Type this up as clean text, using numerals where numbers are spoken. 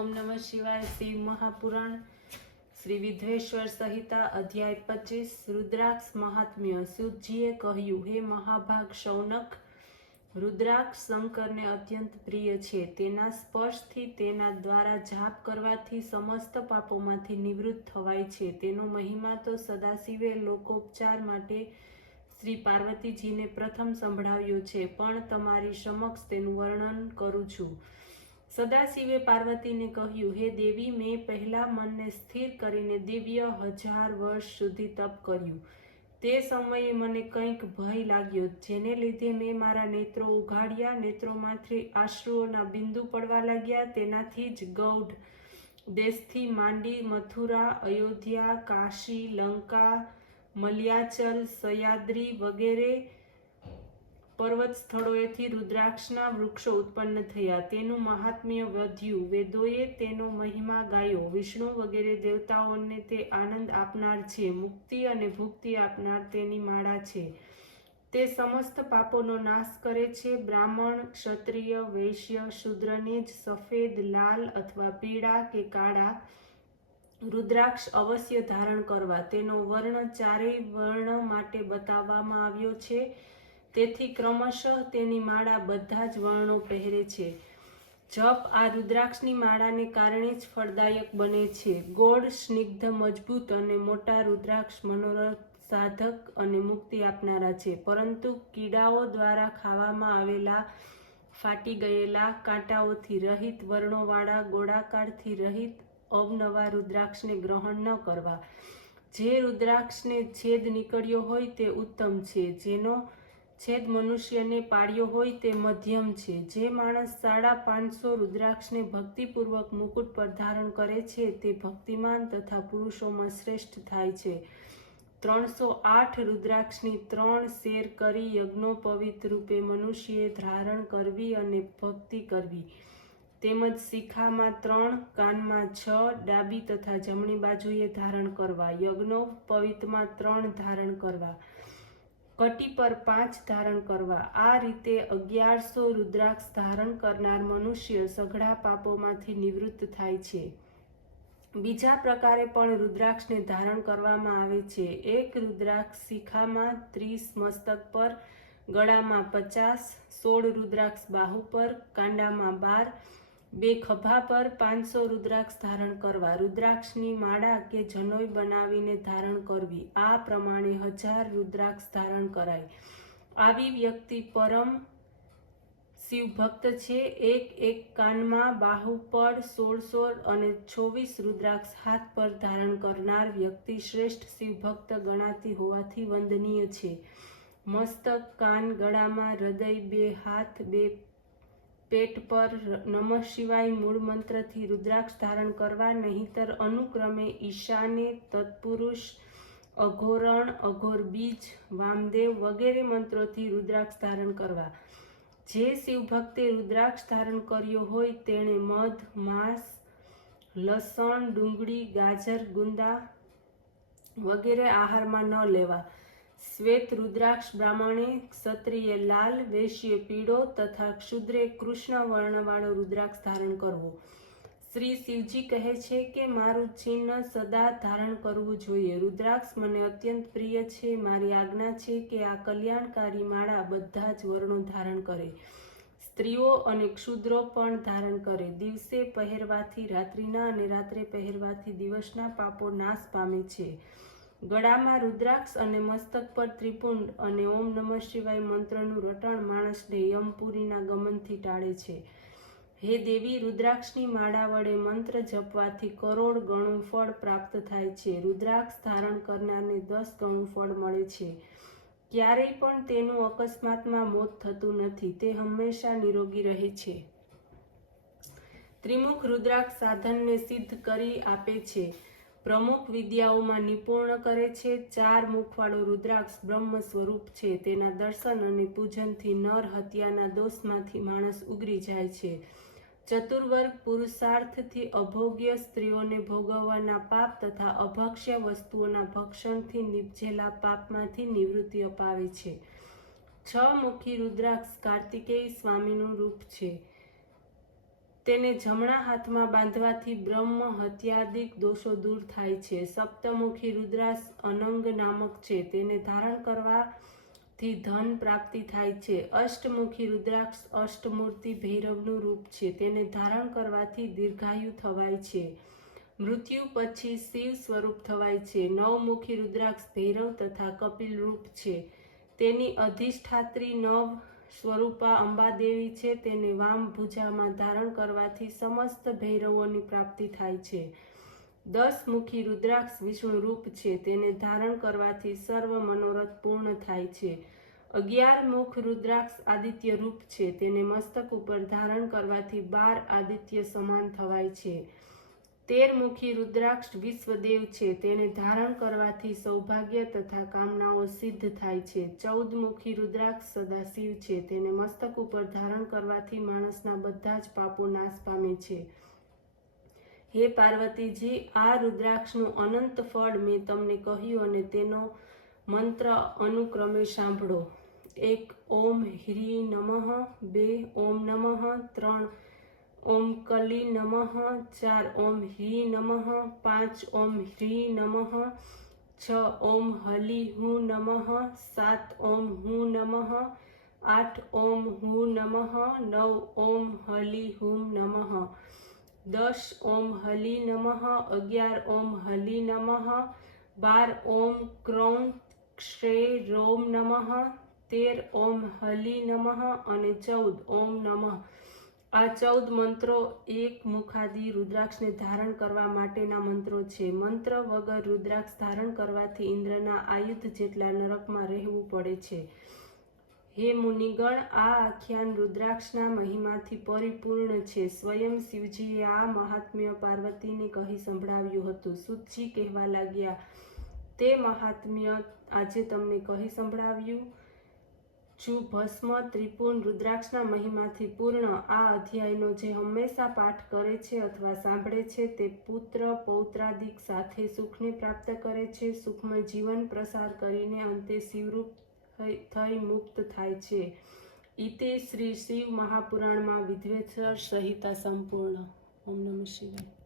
ओम नमः शिवाय। शिव महापुराण श्री विधवेश्वर संहिता अध्याय 25 रुद्राक्ष महात्म्य। सूतजीए કહ્યું, હે મહાભાગ શૌનક, रुद्राक्ष શંકરને અત્યંત પ્રિય છે। તેના સ્પર્શથી, તેના દ્વારા જાપ કરવાથી સમસ્ત પાપોમાંથી નિવૃત્ત થવાય છે। તેનો મહિમા તો સદાશિવે લોકોપચાર માટે શ્રી પાર્વતીજીને પ્રથમ સંભળાવ્યો છે, પણ તમારી સમક્ષ તેનું વર્ણન કરું છું। સદાશિવે પાર્વતીને કહ્યું, હે દેવી, મેં પહેલા મનને સ્થિર કરીને દિવ્ય 1000 વર્ષ સુધી તપ કર્યું। તે સમયે મને કંઈક ભય લાગ્યો, જેને લીધે મેં મારા નેત્રો ઉઘાડ્યા। નેત્રોમાંથી આશ્રુઓના બિંદુ પડવા લાગ્યા। તેનાથી જ ગૌડ દેશથી માંડી મથુરા, અયોધ્યા, કાશી, લંકા, મલયાચલ, સયાદ્રી વગેરે પર્વત સ્થળોએથી રુદ્રાક્ષના વૃક્ષો ઉત્પન્ન થયા। તેનું મહાત્મ્ય વધ્યું। વેદોએ તેનો મહિમા ગાયો। વિષ્ણુ વગેરે દેવતાઓને તે આનંદ આપનાર છે। મુક્તિ અને ભુક્તિ આપનાર તેની માળા છે। તે સમસ્ત પાપોનો નાશ કરે છે। બ્રાહ્મણ, ક્ષત્રિય, વૈશ્ય, શૂદ્રને જ સફેદ, લાલ અથવા પીળા કે કાળા રુદ્રાક્ષ અવશ્ય ધારણ કરવા। તેનો વર્ણ ચારેય વર્ણ માટે બતાવવામાં આવ્યો છે। તેથી ક્રમશઃ તેની માળા બધા જ વર્ણો પહેરે છે। જપ આ રુદ્રાક્ષની માળાને કારણે જ ફળદાયક બને છે। ગોળ, સ્નિગ્ધ, મજબૂત અને મોટા રુદ્રાક્ષ મનોરથ સાધક અને મુક્તિ આપનારા છે, પરંતુ કીડાઓ દ્વારા ખાવામાં આવેલા ફાટી ગયેલા કાંટાઓથી રહિત વર્ણોવાળા ગોળાકારથી રહિત અવનવા રુદ્રાક્ષને ગ્રહણ ન કરવા। જે રુદ્રાક્ષને છેદ નીકળ્યો હોય તે ઉત્તમ છે, જેનો છેદ મનુષ્યને પાડ્યો હોય તે મધ્યમ છે। જે માણસ 550 રુદ્રાક્ષને ભક્તિપૂર્વક મુકુટ પર ધારણ કરે છે, તે ભક્તિમાન તથા પુરુષોમાં શ્રેષ્ઠ થાય છે। 308 રુદ્રાક્ષની 3 શેર કરી યજ્ઞોપવિત રૂપે મનુષ્યએ ધારણ કરવી અને ભક્તિ કરવી, તેમજ શિખામાં 3, કાનમાં 6, ડાબી તથા જમણી બાજુએ ધારણ કરવા। યજ્ઞોપવિતમાં 3 ધારણ કરવા, કટી પર 5 ધારણ કરવા। આ રીતે 1100 રુદ્રાક્ષ ધારણ કરનાર મનુષ્ય સઘળા પાપોમાંથી નિવૃત્ત થાય છે। બીજા પ્રકારે પણ રુદ્રાક્ષને ધારણ કરવામાં આવે છે। એક રુદ્રાક્ષ શિખામાં 30 મસ્તક પર, ગળામાં 50, 16 રુદ્રાક્ષ બાહુ પર, કાંડામાં 12, 2 ખભા પર 500 રુદ્રાક્ષ ધારણ કરવા। રુદ્રાક્ષની માળા કે જનોઈ બનાવીને ધારણ કરવી। આ પ્રમાણે 1000 રુદ્રાક્ષ ધારણ કરાય। આવી વ્યક્તિ પરમ શિવભક્ત છે। એક કાનમાં, બાહુ પર 16 અને 24 રુદ્રાક્ષ હાથ પર ધારણ કરનાર વ્યક્તિ શ્રેષ્ઠ શિવભક્ત ગણાતી હોવાથી વંદનીય છે। મસ્તક, કાન, ગળામાં, હૃદય, 2 હાથ, 2 પેટ પર નમઃ શિવાય મૂળ મંત્રથી રુદ્રાક્ષ ધારણ કરવા, નહીંતર અનુક્રમે ઈશાને, તત્પુરુષ, અઘોરણ, અઘોર બીજ, વામદેવ વગેરે મંત્રોથી રુદ્રાક્ષ ધારણ કરવા। જે શિવભક્તે રુદ્રાક્ષ ધારણ કર્યો હોય તેણે મધ, માંસ, લસણ, ડુંગળી, ગાજર, ગુંદા વગેરે આહારમાં ન લેવા। શ્વેત રુદ્રાક્ષ બ્રાહ્મણે, ક્ષત્રિય લાલ, વૈશ્ય પીળો તથા ક્ષુદ્રે કૃષ્ણ વર્ણવાળો રુદ્રાક્ષ ધારણ કરવો। શ્રી શિવજી કહે છે કે મારું ચિહ્ન સદા ધારણ કરવું જોઈએ। રુદ્રાક્ષ મને અત્યંત પ્રિય છે। મારી આજ્ઞા છે કે આ કલ્યાણકારી માળા બધા જ વર્ણો ધારણ કરે, સ્ત્રીઓ અને ક્ષુદ્રો પણ ધારણ કરે। દિવસે પહેરવાથી રાત્રિના અને રાત્રે પહેરવાથી દિવસના પાપો નાશ પામે છે। ગળામાં રુદ્રાક્ષ અને મસ્તક પર ત્રિપુંડ અને ઓમ નમઃ શિવાય મંત્રનું રટણ માણસને યમપુરીના ગમનથી ટાળે છે। હે દેવી, રુદ્રાક્ષની માળા વડે મંત્ર જપવાથી કરોડ ગણું ફળ પ્રાપ્ત થાય છે। રુદ્રાક્ષ ધારણ કરનારને 10 ગણું ફળ મળે છે। ક્યારેય પણ તેનું અકસ્માતમાં મોત થતું નથી, તે હંમેશા નિરોગી રહે છે। ત્રિમુખ રુદ્રાક્ષ સાધનને સિદ્ધ કરી આપે છે, પ્રમુખ વિદ્યાઓમાં નિપુણ કરે છે। 4 મુખવાળો રુદ્રાક્ષ બ્રહ્મ સ્વરૂપ છે। તેના દર્શન અને પૂજનથી નર હત્યાના દોષમાંથી માણસ ઉગરી જાય છે। ચતુર્વર્ગ પુરુષાર્થથી અભોગ્ય સ્ત્રીઓને ભોગવવાના પાપ તથા અભક્ષ્ય વસ્તુઓના ભક્ષણથી નિપજેલા પાપમાંથી નિવૃત્તિ અપાવે છે। 6 મુખી રુદ્રાક્ષ કાર્તિકેય સ્વામીનું રૂપ છે। તેને જમણા હાથમાં બાંધવાથી બ્રહ્મ હત્યાદિક દોષો દૂર થાય છે. સપ્તમુખી રુદ્રાક્ષ અનંગ નામક છે, તેને ધારણ કરવાથી ધન પ્રાપ્તિ થાય છે. અષ્ટમુખી રુદ્રાક્ષ અષ્ટમૂર્તિ ભૈરવનું રૂપ છે, તેને ધારણ કરવાથી દીર્ઘાયુ થવાય છે. મૃત્યુ પછી શિવ સ્વરૂપ થવાય છે. નવમુખી રુદ્રાક્ષ ભૈરવ તથા કપિલ રૂપ છે, તેની અધિષ્ઠાત્રી નવ સ્વરૂપા અંબાદેવી છે, તેને વામ ભુજામાં ધારણ કરવાથી સમસ્ત ભૈરવોની પ્રાપ્તિ થાય છે. 10 મુખી રુદ્રાક્ષ વિષ્ણુ રૂપ છે, તેને ધારણ કરવાથી સર્વ મનોરથ પૂર્ણ થાય છે. 11 મુખ રુદ્રાક્ષ આદિત્ય રૂપ છે, તેને મસ્તક ઉપર ધારણ કરવાથી 12 આદિત્ય સમાન થવાય છે. 13 મુખી રુદ્રાક્ષ વિશ્વદેવ છે, તેને ધારણ કરવાથી સૌભાગ્ય તથા કામનાઓ સિદ્ધ થાય છે. 14 મુખી રુદ્રાક્ષ સદાશિવ છે, તેને મસ્તક ઉપર ધારણ કરવાથી માણસના બધા જ પાપો નાશ પામે છે. હે પાર્વતીજી, આ રુદ્રાક્ષનું અનંત ફળ મેં તમને કહ્યું અને તેનો મંત્ર અનુક્રમે સાંભળો. 1 ઓમ હ્રી નમઃ, 2 ઓમ નમઃ, 3 ઓમ કલી નમઃ, 4 ઓમ હ્રી નમઃ, 5 ઓમ હ્રી નમઃ, 6 ઓમ હલી હું નમઃ, 7 ઓમ હું નમઃ, 8 ઓમ હું નમઃ, 9 ઓમ હલી હું નમઃ, 10 ઓમ હલી નમઃ, 11 ઓમ હલી નમઃ, 12 ઓમ ક્રૌં ક્ષે રોમ નમઃ, 13 ઓમ હલી નમઃ અને 14 ઓમ નમઃ. આ 14 મંત્રો એક મુખાદી રુદ્રાક્ષને ધારણ કરવા માટેના મંત્રો છે. મંત્ર વગર રુદ્રાક્ષ ધારણ કરવાથી ઇન્દ્રના આયુધ જેટલા નરકમાં રહેવું પડે છે. હે મુનિગણ, આ આખ્યાન રુદ્રાક્ષના મહિમાથી પરિપૂર્ણ છે. સ્વયં શિવજીએ આ મહાત્મ્ય પાર્વતીને કહી સંભળાવ્યું હતું. સૂતજી કહેવા લાગ્યા, તે મહાત્મ્ય આજે તમને કહી સંભળાવ્યું છું. ભસ્મ ત્રિપુન રુદ્રાક્ષના મહિમાથી પૂર્ણ આ અધ્યાયનો જે હંમેશા પાઠ કરે છે અથવા સાંભળે છે તે પુત્ર પૌત્રાદિક સાથે સુખને પ્રાપ્ત કરે છે, સુખમય જીવન પ્રસાર કરીને અંતે શિવરૂપ થઈ મુક્ત થાય છે. ઇતિ શ્રી શિવ મહાપુરાણમાં વિદ્વેશ્વર સંહિતા સંપૂર્ણ. ઓમ નમઃ શિવાય.